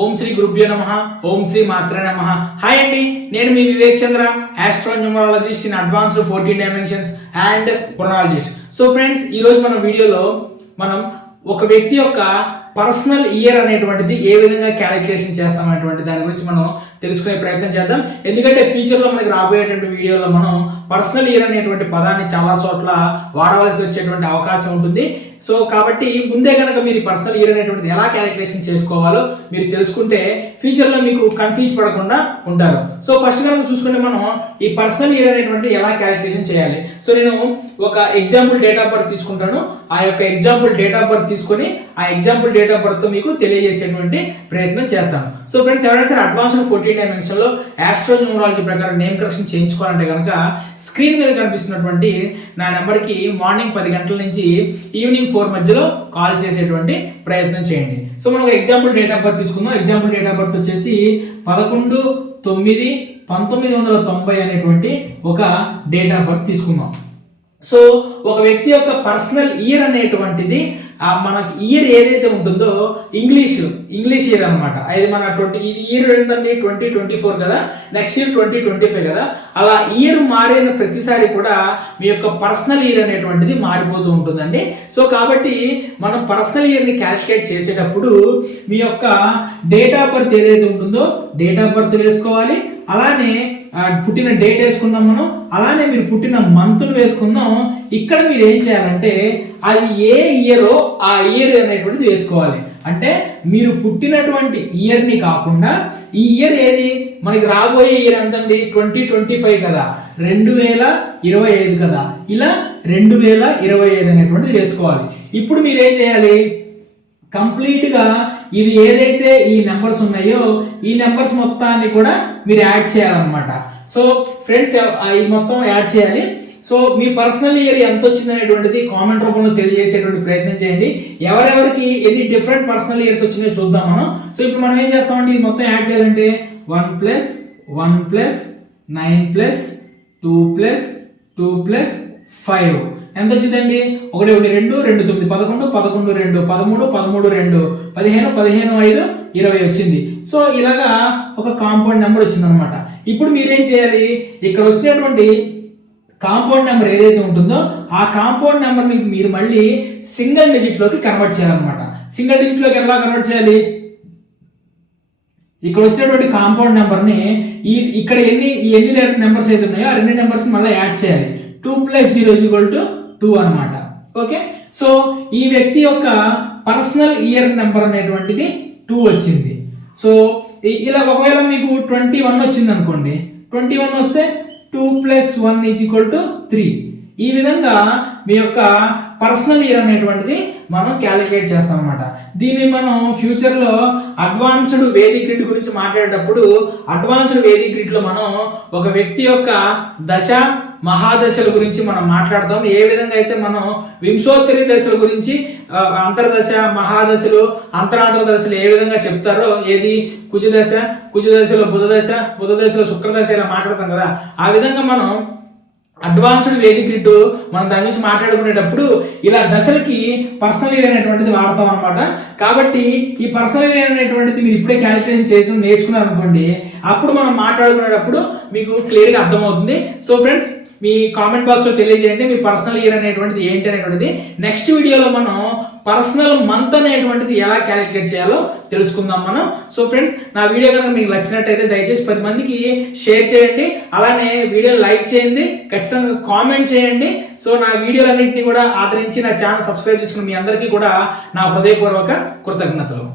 ఓం శ్రీ గురుభ్యో నమః. ఓం శ్రీ మాత్రే నమః. హాయ్ అండి, నేను మీ Vivek Chandra, astronumerologist in advanced 14 dimensions and chronologist. So friends, ఈ రోజు మన వీడియోలో మనం ఒక వ్యక్తి యొక్క పర్సనల్ ఇయర్ అనేటువంటిది ఏ విధంగా క్యాలిక్యులేషన్ చేస్తాం అనేటువంటి దాని గురించి మనం తెలుసుకునే ప్రయత్నం చేద్దాం. ఎందుకంటే ఫ్యూచర్లో మనకి రాబోయేటువంటి వీడియోలో మనం పర్సనల్ ఇయర్ అనేటువంటి పదాన్ని చాలా చోట్ల వాడవలసి వచ్చేటువంటి అవకాశం ఉంటుంది. సో కాబట్టి ముందే కనుక మీరు పర్సనల్ ఇయర్ అనేటువంటిది ఎలా క్యాలిక్యులేషన్ చేసుకోవాలో మీరు తెలుసుకుంటే ఫ్యూచర్లో మీకు కన్ఫ్యూజ్ పడకుండా ఉంటారు. సో ఫస్ట్ కనుక చూసుకుంటే మనం ఈ పర్సనల్ ఇయర్ అనేటువంటిది ఎలా క్యాలిక్యులేషన్ చేయాలి. సో నేను ఒక ఎగ్జాంపుల్ డేట్ ఆఫ్ బర్త్ తీసుకుంటాను. ఆ యొక్క ఎగ్జాంపుల్ డేట్ ఆఫ్ బర్త్ తీసుకొని ఆ ఎగ్జాంపుల్ డేట్ ఆఫ్ బర్త్ మీకు తెలియజేసేటువంటి ప్రయత్నం చేస్తాను. సో ఫ్రెండ్స్, ఎవరైనా సరే అడ్వాన్స్డ్ 14 డైమెన్షన్లో ఆస్ట్రోన్యూమరాలజీ ప్రకారం నేమ్ కరెక్షన్ చేయించుకోవాలంటే కనుక స్క్రీన్ మీద కనిపిస్తున్నటువంటి నా నెంబర్కి మార్నింగ్ 10 గంటల నుంచి ఈవినింగ్ 4 మధ్యలో కాల్ చేసేటువంటి ప్రయత్నం చేయండి. సో మనం ఒక ఎగ్జాంపుల్ డేట్ ఆఫ్ బర్త్ తీసుకుందాం. ఎగ్జాంపుల్ డేట్ ఆఫ్ బర్త్ వచ్చేసి 11/9/1990 అనేటువంటి ఒక డేట్ ఆఫ్ బర్త్ తీసుకుందాం. సో ఒక వ్యక్తి యొక్క పర్సనల్ ఇయర్ అనేటువంటిది మనకి ఇయర్ ఏదైతే ఉంటుందో ఇంగ్లీష్ ఇయర్ అనమాట. అది మన ఇది ఇయర్ ఏంటండి 2024 కదా, నెక్స్ట్ ఇయర్ 2025 కదా. అలా ఇయర్ మారిన ప్రతిసారి కూడా మీ యొక్క పర్సనల్ ఇయర్ అనేటువంటిది మారిపోతూ ఉంటుందండి. సో కాబట్టి మనం పర్సనల్ ఇయర్ని క్యాల్కులేట్ చేసేటప్పుడు మీ యొక్క డేట్ ఆఫ్ బర్త్ ఏదైతే ఉంటుందో డేట్ ఆఫ్ బర్త్ వేసుకోవాలి. అలానే పుట్టిన డేట్ వేసుకుందాం మనం. అలానే మీరు పుట్టిన మంత్ను వేసుకుందాం. ఇక్కడ మీరు ఏం చేయాలంటే అది ఏ ఇయరో ఆ ఇయర్ అనేటువంటిది వేసుకోవాలి. అంటే మీరు పుట్టినటువంటి ఇయర్ని కాకుండా ఈ ఇయర్ ఏది మనకి రాబోయే ఇయర్ ఎంతండి 2025 కదా, 2025 కదా, ఇలా 2025 అనేటువంటిది వేసుకోవాలి. ఇప్పుడు మీరు ఏం చేయాలి, కంప్లీట్గా ఇవి ఏదైతే ఈ నెంబర్స్ ఉన్నాయో ఈ నెంబర్స్ మొత్తాన్ని కూడా మీరు యాడ్ చేయాలన్నమాట. సో ఫ్రెండ్స్, ఇది మొత్తం యాడ్ చేయాలి. సో మీ పర్సనల్ ఇయర్ ఎంత వచ్చింది అనేటువంటిది కామెంట్ రూపంలో తెలియజేసేటువంటి ప్రయత్నం చేయండి. ఎవరెవరికి ఎన్ని డిఫరెంట్ పర్సనల్ ఇయర్స్ వచ్చినాయో చూద్దాం మనం. సో ఇప్పుడు మనం ఏం చేస్తామంటే ఇది మొత్తం యాడ్ చేయాలంటే 1 + 1 + 9 + 2 + 2 + 5 ఎంత వచ్చిందండి? 1 1 2 2 9 11 11 2 13 13 2 15 15 5 20 వచ్చింది. సో ఇలాగా ఒక కాంపౌండ్ నెంబర్ వచ్చింది అనమాట. ఇప్పుడు మీరేం చేయాలి, ఇక్కడ వచ్చినటువంటి కాంపౌండ్ నెంబర్ ఏదైతే ఉంటుందో ఆ కాంపౌండ్ నెంబర్ని మీరు మళ్ళీ సింగిల్ డిజిట్లోకి కన్వర్ట్ చేయాలన్నమాట. సింగిల్ డిజిట్లోకి ఎలా కన్వర్ట్ చేయాలి, ఇక్కడ వచ్చినటువంటి కాంపౌండ్ నెంబర్ని ఇక్కడ ఎన్ని లెటర్ నెంబర్స్ అయితే ఉన్నాయో ఆ రెండు నెంబర్స్ మళ్ళీ యాడ్ చేయాలి. 2 + 0 = 2 అనమాట. ఓకే, సో ఈ వ్యక్తి యొక్క పర్సనల్ ఇయర్ నెంబర్ అనేటువంటిది 2 వచ్చింది. సో ఇలా ఒకవేళ మీకు 21 వచ్చింది అనుకోండి, 21 వస్తే 2 + 1 = 3. ఈ విధంగా మీ యొక్క పర్సనల్ ఇయర్ అనేటువంటిది మనం క్యాలిక్యులేట్ చేస్తాం అనమాట. దీన్ని మనం ఫ్యూచర్లో అడ్వాన్స్డ్ వేదిక్ గ్రిడ్ గురించి మాట్లాడేటప్పుడు అడ్వాన్స్డ్ వేదిక్ గ్రిడ్లో మనం ఒక వ్యక్తి యొక్క దశ మహాదశల గురించి మనం మాట్లాడతాం. ఏ విధంగా అయితే మనం వింశోత్తరి దశల గురించి అంతర్దశ మహాదశలు అంతరాంతర దశలు ఏ విధంగా చెప్తారో, ఏది కుజదశలో బుధదశలో శుక్రదశ ఇలా మాట్లాడతాం కదా, ఆ విధంగా మనం అడ్వాన్స్డ్ వేదిక్ గ్రిడ్ మనం దాని గురించి మాట్లాడుకునేటప్పుడు ఇలా దశలకి పర్సనల్ ఇయర్ అనేటువంటిది వాడతాం అనమాట. కాబట్టి ఈ పర్సనల్ ఇయర్ అనేటువంటిది మీరు ఇప్పుడే క్యాలిక్యులేషన్ చేసి నేర్చుకున్నారు అనుకోండి, అప్పుడు మనం మాట్లాడుకునేటప్పుడు మీకు క్లియర్గా అర్థమవుతుంది. సో ఫ్రెండ్స్, మీ కామెంట్ బాక్స్లో తెలియజేయండి మీ పర్సనల్ ఇయర్ అనేటువంటిది ఏంటి అనేటువంటిది. నెక్స్ట్ వీడియోలో మనం పర్సనల్ మంత్ అనేటువంటిది ఎలా క్యాలిక్యులేట్ చేయాలో తెలుసుకుందాం మనం. సో ఫ్రెండ్స్, నా వీడియో కనుక మీకు నచ్చినట్టయితే దయచేసి 10 మందికి షేర్ చేయండి. అలానే వీడియో లైక్ చేయండి, ఖచ్చితంగా కామెంట్ చేయండి. సో నా వీడియోలన్నింటినీ కూడా ఆదరించి నా ఛానల్ సబ్స్క్రైబ్ చేసుకున్న మీ అందరికీ కూడా నా హృదయపూర్వక కృతజ్ఞతలు.